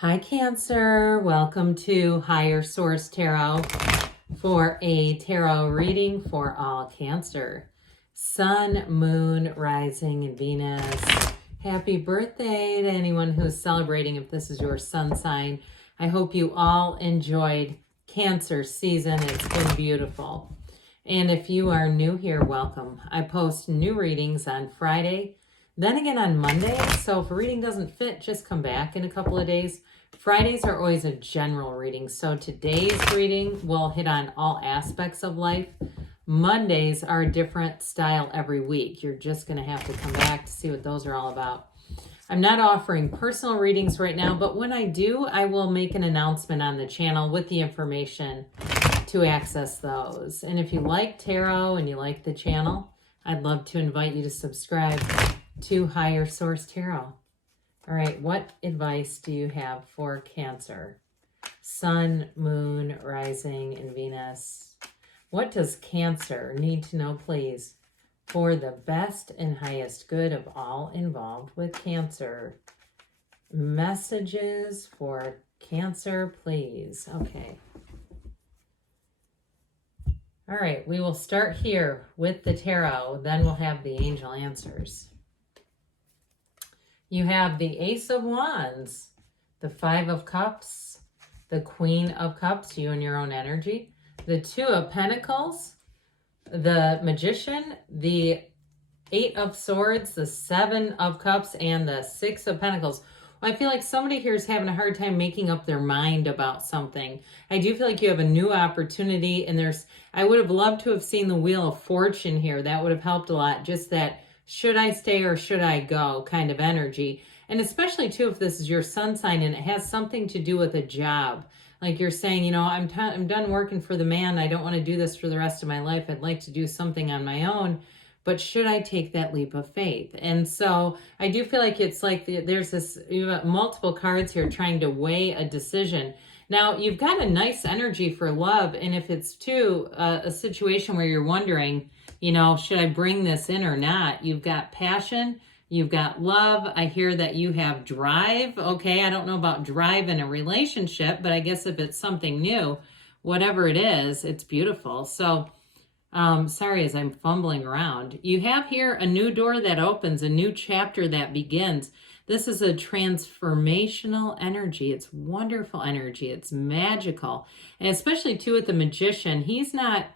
Hi, Cancer. Welcome to Higher Source Tarot for a tarot reading for all Cancer. Sun, Moon, Rising, and Venus. Happy birthday to anyone who's celebrating if this is your sun sign. I hope you all enjoyed Cancer season. It's been beautiful. And if you are new here, welcome. I post new readings on Friday, then again on Monday. So if a reading doesn't fit, just come back in a couple of days. Fridays are always a general reading. So today's reading will hit on all aspects of life. Mondays are a different style every week. You're just going to have to come back to see what those are all about. I'm not offering personal readings right now, but when I do, I will make an announcement on the channel with the information to access those. And if you like tarot and you like the channel, I'd love to invite you to subscribe to Higher Source Tarot. All right, what advice do you have for Cancer? Sun, Moon, Rising, and Venus. What does Cancer need to know, please, for the best and highest good of all involved with Cancer? Messages for Cancer, please. Okay. All right, we will start here with the tarot, then we'll have the angel answers. You have the Ace of Wands, the Five of Cups, the Queen of Cups, you and your own energy, the Two of Pentacles, the Magician, the Eight of Swords, the Seven of Cups, and the Six of Pentacles. I feel like somebody here is having a hard time making up their mind about something. I do feel like you have a new opportunity, and I would have loved to have seen the Wheel of Fortune here. That would have helped a lot. Just that should I stay or should I go kind of energy. And especially too, if this is your sun sign and it has something to do with a job. Like you're saying, you know, I'm done working for the man. I don't want to do this for the rest of my life. I'd like to do something on my own. But should I take that leap of faith? And so I do feel like it's like there's this, you have multiple cards here trying to weigh a decision. Now, you've got a nice energy for love. And if it's too a situation where you're wondering, you know, should I bring this in or not? You've got passion. You've got love. I hear that you have drive. Okay, I don't know about drive in a relationship, but I guess if it's something new, whatever it is, it's beautiful. So, sorry as I'm fumbling around. You have here a new door that opens, a new chapter that begins. This is a transformational energy. It's wonderful energy. It's magical. And especially too with the Magician, he's not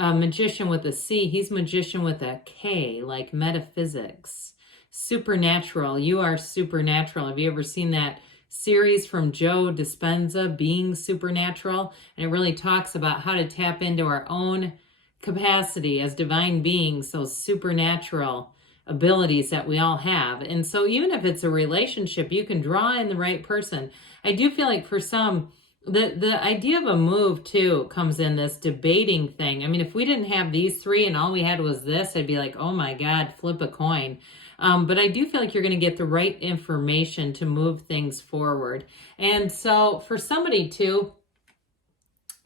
a magician with a C, he's magician with a K, like metaphysics. Supernatural. You are supernatural. Have you ever seen that series from Joe Dispenza, Being Supernatural? And it really talks about how to tap into our own capacity as divine beings, those supernatural abilities that we all have. And so even if it's a relationship, you can draw in the right person. I do feel like for some, the idea of a move too comes in this debating thing. I mean, if we didn't have these three and all we had was this, I'd be like, oh my God, flip a coin. But I do feel like you're going to get the right information to move things forward. And so for somebody too,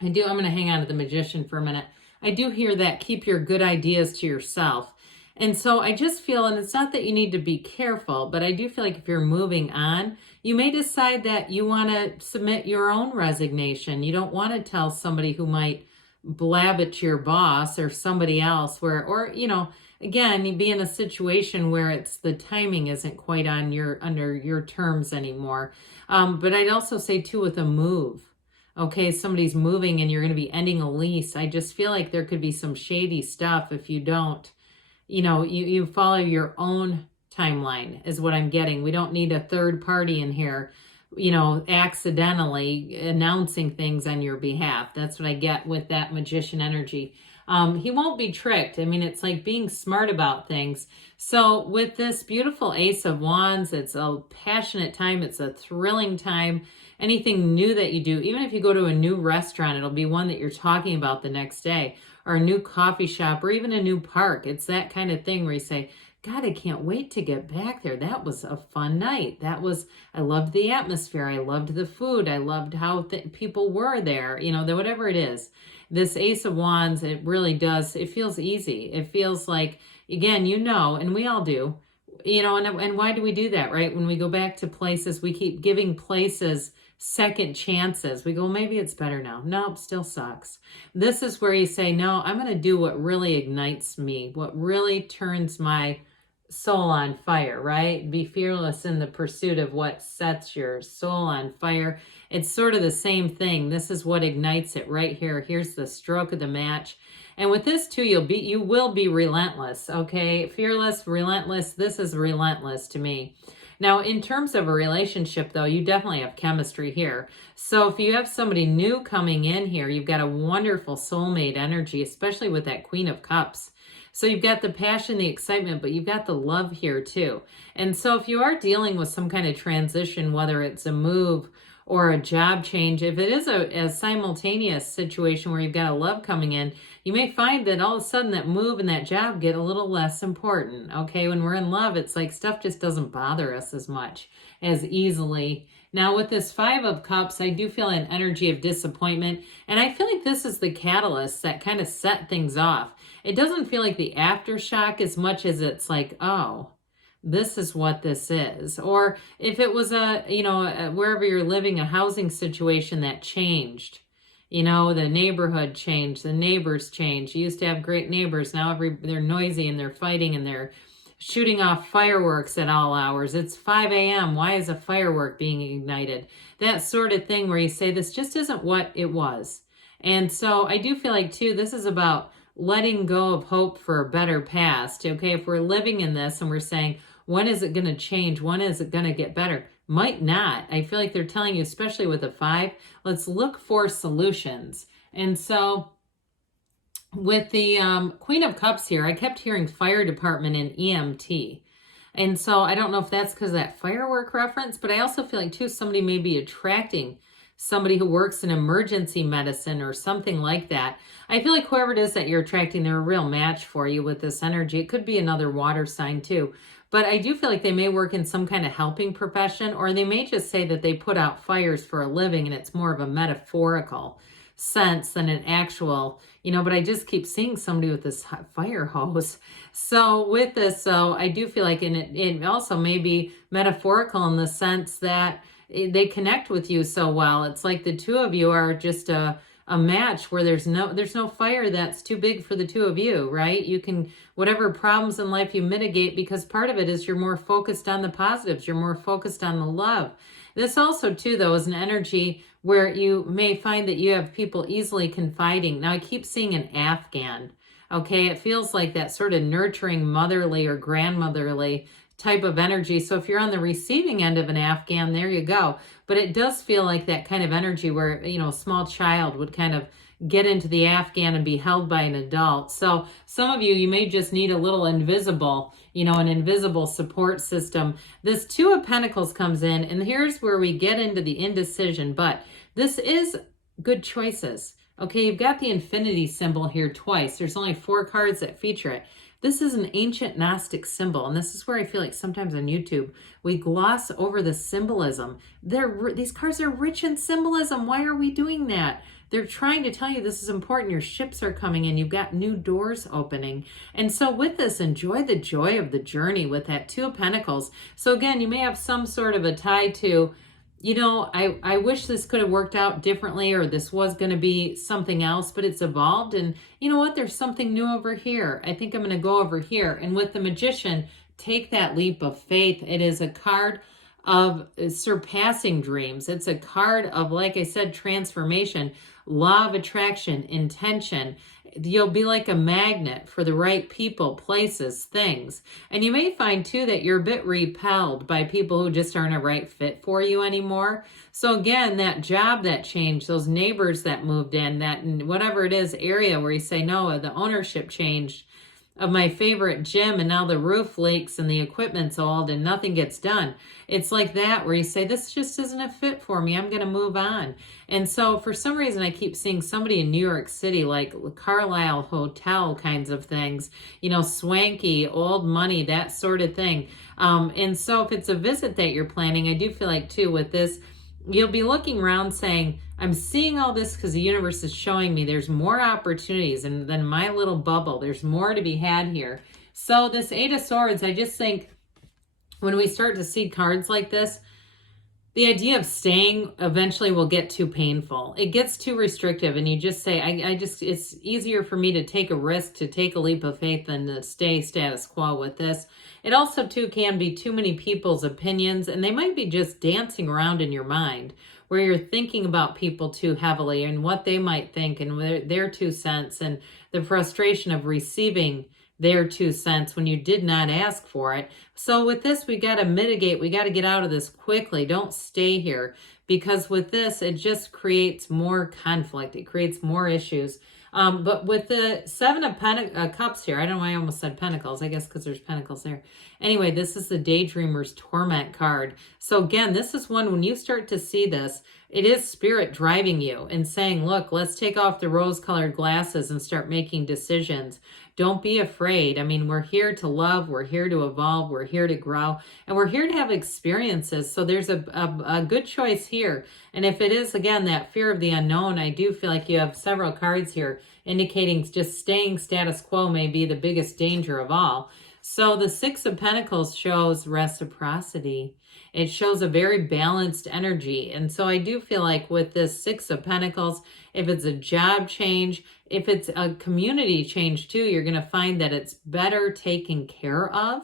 I'm going to hang on to the Magician for a minute. I do hear that keep your good ideas to yourself. And so I just feel, and it's not that you need to be careful, but I do feel like if you're moving on, you may decide that you want to submit your own resignation. You don't want to tell somebody who might blab it to your boss or somebody else or, you know, again, you'd be in a situation where it's the timing isn't quite under your terms anymore. But I'd also say too with a move. Okay, somebody's moving and you're going to be ending a lease. I just feel like there could be some shady stuff if you don't, you know, you follow your own timeline is what I'm getting. We don't need a third party in here, you know, accidentally announcing things on your behalf. That's what I get with that Magician energy. He won't be tricked. I mean, it's like being smart about things. So with this beautiful Ace of Wands, it's a passionate time. It's a thrilling time. Anything new that you do, even if you go to a new restaurant, it'll be one that you're talking about the next day, or a new coffee shop, or even a new park. It's that kind of thing where you say, God, I can't wait to get back there. That was a fun night. I loved the atmosphere. I loved the food. I loved how people were there, you know, whatever it is. This Ace of Wands, it really does. It feels easy. It feels like, again, you know, and we all do, and why do we do that, right? When we go back to places, we keep giving places second chances. We go, maybe it's better now. Nope, still sucks. This is where you say, no, I'm going to do what really ignites me, what really turns my soul on fire, right? Be fearless in the pursuit of what sets your soul on fire. It's sort of the same thing. This is what ignites it right here. Here's the stroke of the match. And with this too, you will be relentless, okay? Fearless, relentless. This is relentless to me. Now, in terms of a relationship, though, you definitely have chemistry here. So if you have somebody new coming in here, you've got a wonderful soulmate energy, especially with that Queen of Cups. So you've got the passion, the excitement, but you've got the love here too. And so if you are dealing with some kind of transition, whether it's a move or a job change, if it is a simultaneous situation where you've got a love coming in, you may find that all of a sudden that move and that job get a little less important, okay? When we're in love, it's like stuff just doesn't bother us as much, as easily. Now with this Five of Cups, I do feel an energy of disappointment, and I feel like this is the catalyst that kind of set things off. It doesn't feel like the aftershock as much as it's like, oh, this is what this is. Or if it was wherever you're living, a housing situation that changed, the neighborhood changed, the neighbors changed. You used to have great neighbors. Now they're noisy and they're fighting and they're shooting off fireworks at all hours. It's 5 a.m. Why is a firework being ignited? That sort of thing where you say, this just isn't what it was. And so I do feel like too, this is about letting go of hope for a better past. Okay, if we're living in this and we're saying, when is it going to change? When is it going to get better? Might not. I feel like they're telling you, especially with a 5, let's look for solutions. And so with the Queen of Cups here, I kept hearing fire department and EMT. And so I don't know if that's because of that firework reference, but I also feel like too, somebody may be attracting somebody who works in emergency medicine or something like that. I feel like whoever it is that you're attracting, they're a real match for you with this energy. It could be another water sign too. But I do feel like they may work in some kind of helping profession, or they may just say that they put out fires for a living and it's more of a metaphorical sense than an actual, but I just keep seeing somebody with this fire hose. So with this, I do feel like it also may be metaphorical in the sense that they connect with you so well. It's like the two of you are just a match where there's no fire that's too big for the two of you, right? You can, whatever problems in life you mitigate, because part of it is you're more focused on the positives. You're more focused on the love. This also too, though, is an energy where you may find that you have people easily confiding. Now I keep seeing an Afghan. Okay, it feels like that sort of nurturing motherly or grandmotherly type of energy. So if you're on the receiving end of an Afghan, there you go. But it does feel like that kind of energy where, a small child would kind of get into the Afghan and be held by an adult. So some of you may just need a little invisible, an invisible support system. This Two of Pentacles comes in, and here's where we get into the indecision, but this is good choices. Okay, you've got the infinity symbol here twice. There's only 4 cards that feature it. This is an ancient Gnostic symbol, and this is where I feel like sometimes on YouTube we gloss over the symbolism. These cards are rich in symbolism. Why are we doing that? They're trying to tell you this is important. Your ships are coming in. You've got new doors opening. And so with this, enjoy the joy of the journey with that Two of Pentacles. So again, you may have some sort of a tie to, I wish this could have worked out differently, or this was going to be something else, but it's evolved. And you know what? There's something new over here. I think I'm going to go over here. And with the Magician, take that leap of faith. It is a card of surpassing dreams. It's a card of, like I said, transformation, law of attraction, intention. You'll be like a magnet for the right people, places, things. And you may find too that you're a bit repelled by people who just aren't a right fit for you anymore. So again, that job that changed, those neighbors that moved in, that whatever it is area where you say, no, the ownership changed of my favorite gym, and now the roof leaks and the equipment's old and nothing gets done. It's like that where you say, this just isn't a fit for me. I'm going to move on. And so for some reason, I keep seeing somebody in New York City, like Carlisle Hotel kinds of things, swanky, old money, that sort of thing. And so if it's a visit that you're planning, I do feel like too with this, you'll be looking around saying, I'm seeing all this because the universe is showing me there's more opportunities than my little bubble. There's more to be had here. So this Eight of Swords, I just think when we start to see cards like this, the idea of staying eventually will get too painful. It gets too restrictive, and you just say, it's easier for me to take a risk, to take a leap of faith than to stay status quo with this. It also, too, can be too many people's opinions, and they might be just dancing around in your mind where you're thinking about people too heavily and what they might think and their 2 cents and the frustration of receiving their 2 cents when you did not ask for it. So with this, we got to mitigate. We got to get out of this quickly. Don't stay here, because with this, it just creates more conflict. It creates more issues. But with the Seven of Cups here, I don't know why I almost said Pentacles. I guess because there's Pentacles there. Anyway, this is the Daydreamer's Torment card. So again, this is one, when you start to see this, it is Spirit driving you and saying, look, let's take off the rose-colored glasses and start making decisions. Don't be afraid. I mean, we're here to love. We're here to evolve. We're here to grow. And we're here to have experiences. So there's a good choice here. And if it is, again, that fear of the unknown, I do feel like you have several cards here indicating just staying status quo may be the biggest danger of all. So the Six of Pentacles shows reciprocity. It shows a very balanced energy. And so I do feel like with this Six of Pentacles, if it's a job change, if it's a community change too, you're going to find that it's better taken care of.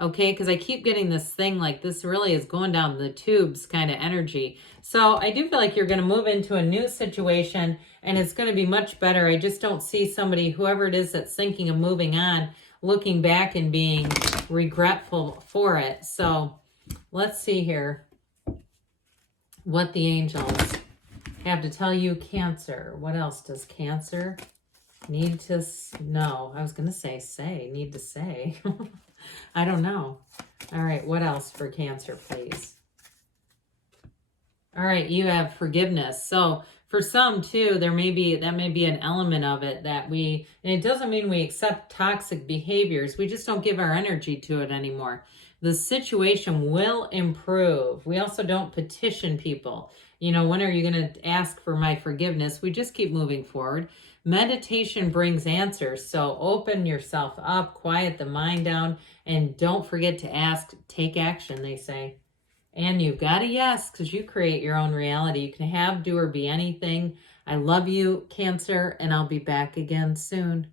Okay, because I keep getting this thing like this really is going down the tubes kind of energy. So I do feel like you're going to move into a new situation and it's going to be much better. I just don't see somebody, whoever it is that's thinking of moving on, looking back and being regretful for it. So let's see here what the angels have to tell you, Cancer. What else does Cancer need to know? I was going to say, need to say. I don't know. All right, what else for Cancer, please? All right, you have forgiveness. So for some too, that may be an element of it that and it doesn't mean we accept toxic behaviors. We just don't give our energy to it anymore. The situation will improve. We also don't petition people. You know, when are you going to ask for my forgiveness? We just keep moving forward. Meditation brings answers. So open yourself up, quiet the mind down, and don't forget to ask, take action, they say. And you've got a yes, because you create your own reality. You can have, do, or be anything. I love you, Cancer, and I'll be back again soon.